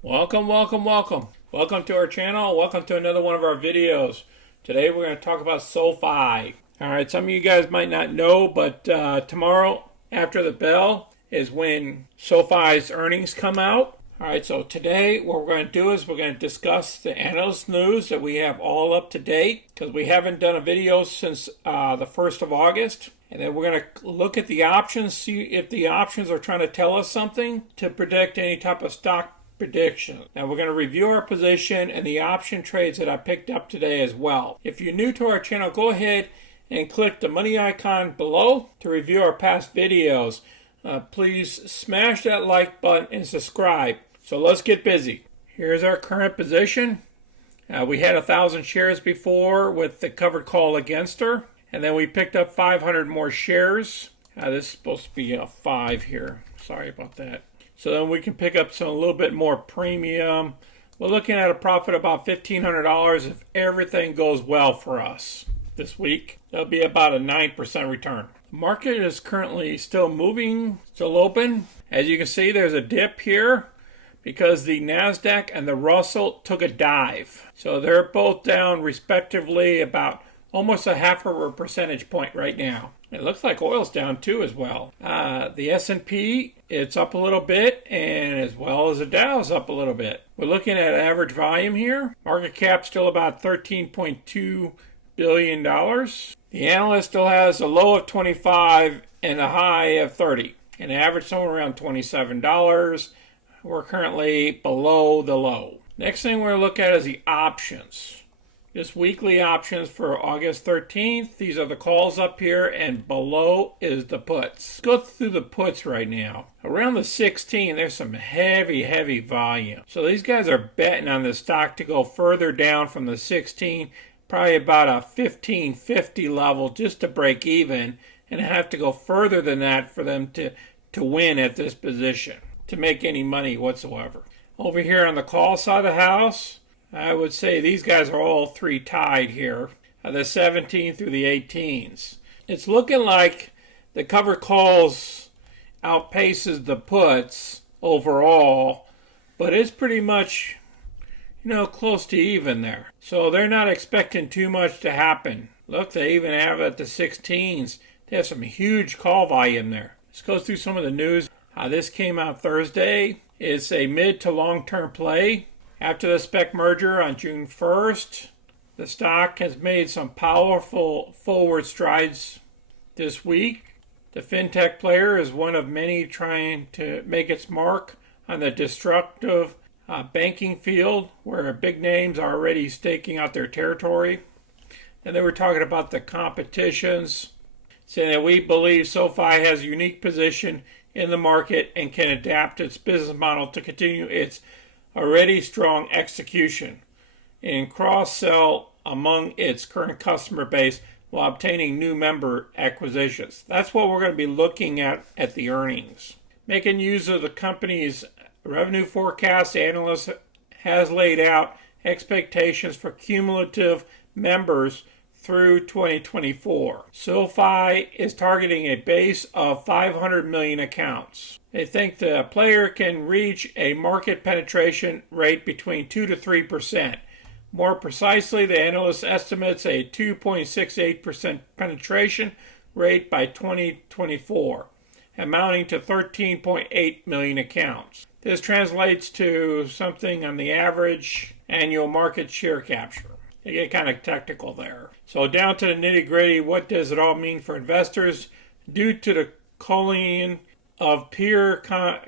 Welcome to our channel. Welcome to another one of our videos. Today we're going to talk about SoFi. Alright, some of you guys might not know, but tomorrow after the bell is when SoFi's earnings come out. Alright, so today what we're going to do is we're going to discuss the analyst news that we have all up to date, because we haven't done a video since the 1st of August. And then we're going to look at the options, see if the options are trying to tell us something to predict any type of stock prediction. Now we're going to review our position and the option trades that I picked up today as well. If you're new to our channel, go ahead and click the money icon below to review our past videos. Please smash that like button and subscribe. So let's get busy. Here's our current position. We had 1,000 shares before with the covered call against her. And then we picked up 500 more shares. This is supposed to be a 5 here. Sorry about that. So then we can pick up a little bit more premium. We're looking at a profit of about $1,500 if everything goes well for us this week. That'll be about a 9% return. The market is currently still moving, still open. As you can see, there's a dip here because the NASDAQ and the Russell took a dive. So they're both down respectively about almost a 0.5 percentage point right now. It looks like oil's down too as well. The S&P, it's up a little bit, and as well as the Dow's up a little bit. We're looking at average volume here. Market cap still about $13.2 billion. The analyst still has a low of 25 and a high of 30. An average somewhere around $27. We're currently below the low. Next thing we're going to look at is the options. Just weekly options for August 13th. These are the calls up here, and below is the puts. Let's go through the puts right now. Around the 16, there's some heavy volume. So these guys are betting on the stock to go further down from the 16, probably about a 1550 level just to break even, and have to go further than that for them to win at this position, to make any money whatsoever. Over here on the call side of the house, I would say these guys are all three tied here, the 17 through the 18s. It's looking like the cover calls outpaces the puts overall, but it's pretty much, close to even there. So they're not expecting too much to happen. Look, they even have at the 16s. They have some huge call volume there. Let's go through some of the news. This came out Thursday. It's a mid to long-term play. After the SPAC merger on June 1st, the stock has made some powerful forward strides this week. The fintech player is one of many trying to make its mark on the disruptive banking field, where big names are already staking out their territory. And they were talking about the competitions, saying that we believe SoFi has a unique position in the market and can adapt its business model to continue its already strong execution and cross-sell among its current customer base while obtaining new member acquisitions. That's what we're going to be looking at the earnings. Making use of the company's revenue forecast, the analyst has laid out expectations for cumulative members through 2024. SoFi is targeting a base of 500 million accounts. They think the player can reach a market penetration rate between 2 to 3%. More precisely, the analyst estimates a 2.68% penetration rate by 2024, amounting to 13.8 million accounts. This translates to something on the average annual market share capture. They get kind of technical there. So down to the nitty-gritty, what does it all mean for investors? Due to the culling of peer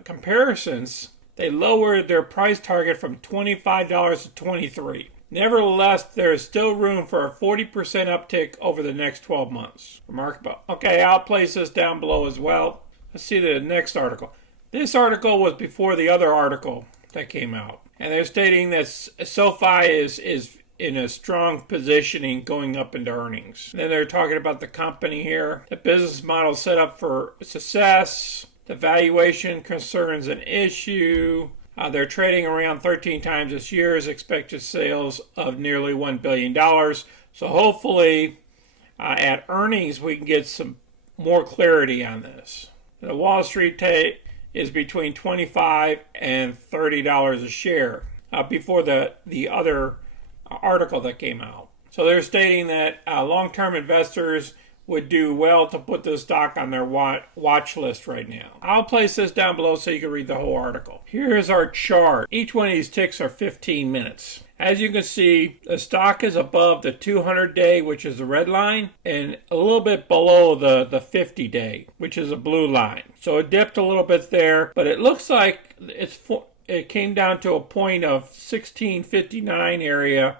comparisons, they lowered their price target from $25 to $23. Nevertheless, there is still room for a 40% uptick over the next 12 months. Remarkable. Okay, I'll place this down below as well. Let's see the next article. This article was before the other article that came out. And they're stating that SoFi is in a strong positioning going up into earnings. And then they're talking about the company here. The business model set up for success. The valuation concerns an issue. They're trading around 13 times this year's expected sales of nearly $1 billion. So hopefully at earnings we can get some more clarity on this. The Wall Street is between $25 and $30 a share before the other article that came out. So they're stating that long-term investors would do well to put this stock on their watch list right now. I'll place this down below so you can read the whole article. Here's our chart. Each one of these ticks are 15 minutes. As you can see, the stock is above the 200-day, which is the red line, and a little bit below the 50-day, which is a blue line. So it dipped a little bit there, but it looks like it came down to a point of 1659 area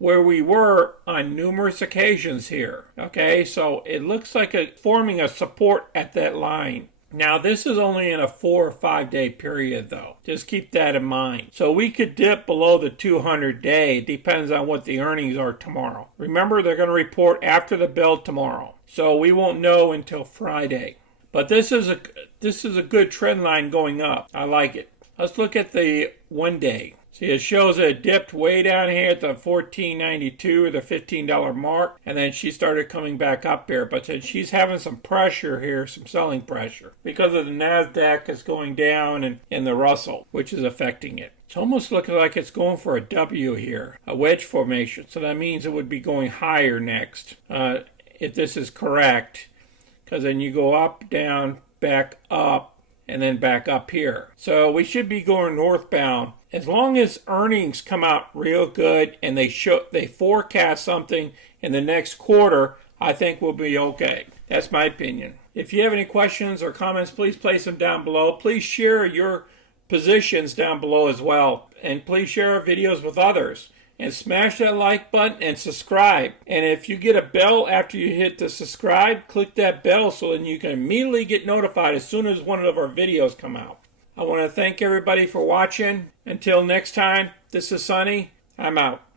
where we were on numerous occasions here. Okay, so it looks like it's forming a support at that line. Now, this is only in a 4 or 5 day period, though. Just keep that in mind. So we could dip below the 200-day. It depends on what the earnings are tomorrow. Remember, they're going to report after the bell tomorrow. So we won't know until Friday. But this is a good trend line going up. I like it. Let's look at the 1 day. See, it shows it dipped way down here at the $14.92 or the $15 mark, and then she started coming back up here. But then she's having some pressure here, some selling pressure, because of the NASDAQ is going down and the Russell, which is affecting it. It's almost looking like it's going for a W here, a wedge formation. So that means it would be going higher next, if this is correct, because then you go up, down, back up, and then back up here. So we should be going northbound. As long as earnings come out real good and they forecast something in the next quarter, I think we'll be okay. That's my opinion. If you have any questions or comments, please place them down below. Please share your positions down below as well. And please share our videos with others. And smash that like button and subscribe. And if you get a bell after you hit the subscribe, click that bell so then you can immediately get notified as soon as one of our videos come out. I want to thank everybody for watching. Until next time, this is Sonny. I'm out.